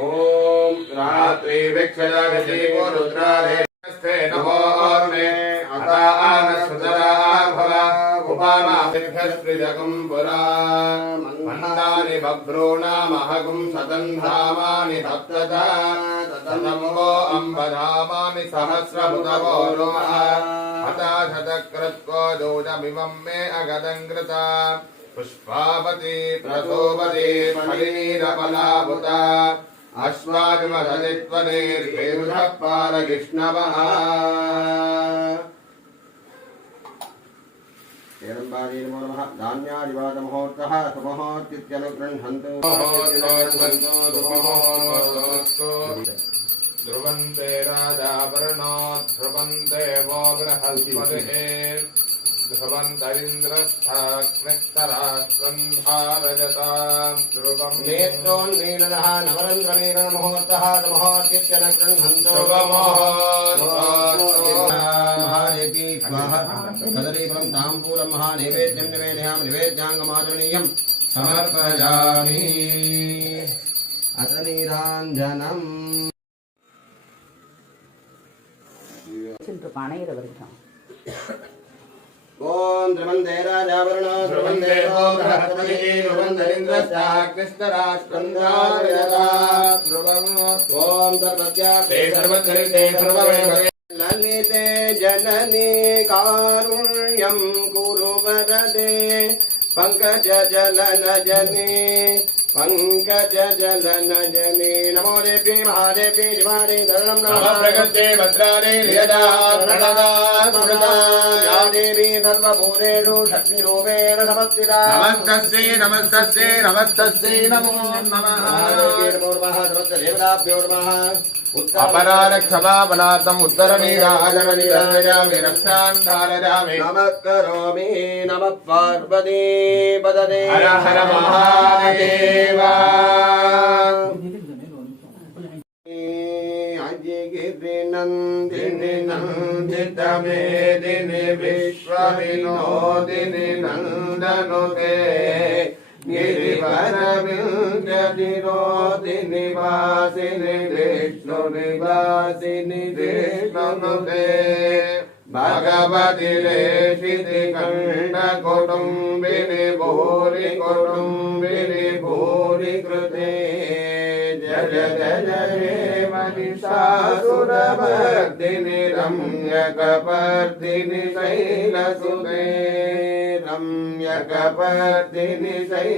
ओम रात्रि विक्षजागति रुद्रारे नमो मे अता आनसुदरा भवा उपामा विभस्त्रिजगं पुरा मन्दानि बभ्रूणामहगुं सतन्धामानि सप्तदा ततनमो अम्बधामानि सहस्रमुदवोरुमः हता शतक्रत्वो दूतमिमं मे अगदं कृता पुष्पावती प्रसोवती फलिनीरफलाभुता अश्वाभिमधनित्वनेर्भेरुधः पारगिष्णवः नमः धान्यादिवादमुहूर्तः सुमुहूर्तित्यनुगृह्णन्तु ध्रुवन्ते राजावरणो ध्रुवन्ते वो बृहस्पतिः ध्रुवन्त इन्द्रस्थाग्निस्तरास्कन्धारजतां ध्रुवं नेत्रोन्मीलनः नवरन्द्रमीलनमुहूर्तः सुमुहूर्तित्यनुगृह्णन्तु महादेवी स्वाहा कदलीफलं ताम्बूलं महानैवेद्यं निवेदयामि निवेद्याङ्गमाचरणीयं समर्पयामि अथ नीराञ्जनम् ओम ध्रुवन्ते राजावरणो ध्रुवन्ते वो बृहस्पतिः ध्रुवन्तरिन्द्रस्याग्निस्तरास्कन्धारजता ध्रुवम् ओम सर्वज्ञाते सर्वकरिते सर्वमेव ललिते जननी कारुण्यं कुरु वरदे पंकजजलनजनी पंकजजलनजनी नमो देवी महादेवी जिमारे धरणं नमः प्रकृते भद्राणे यदा प्रणदा स्मृता या देवी सर्वभूतेषु शक्तिरूपेण नमस्कृता नमस्तस्यै नमस्तस्यै नमस्तस्यै नमो नमः देवताभ्यो नमः अपरारक्षमापनार्थम् उत्तरनीराजननिराजयामि रक्षान् धारयामि नमः करोमि नमः पार्वती पदते हर हर महादेव गिरिनन्दिनि नन्दितमेदिनि विश्वविनोदिनि नन्दनुते गिरिवरविन्द्यतिरोदिनि वासिनि विष्णुनिवासिनि विष्णुनुते भगवति लेशिति खण्डकुटुम्बिनि भूरि कुटुम्बिनि भूरि कृते जय जय हे महिषासुरमर्दिनि रम्यकपर्दिनि शैलसुते रम्यकपर्दिनि शैल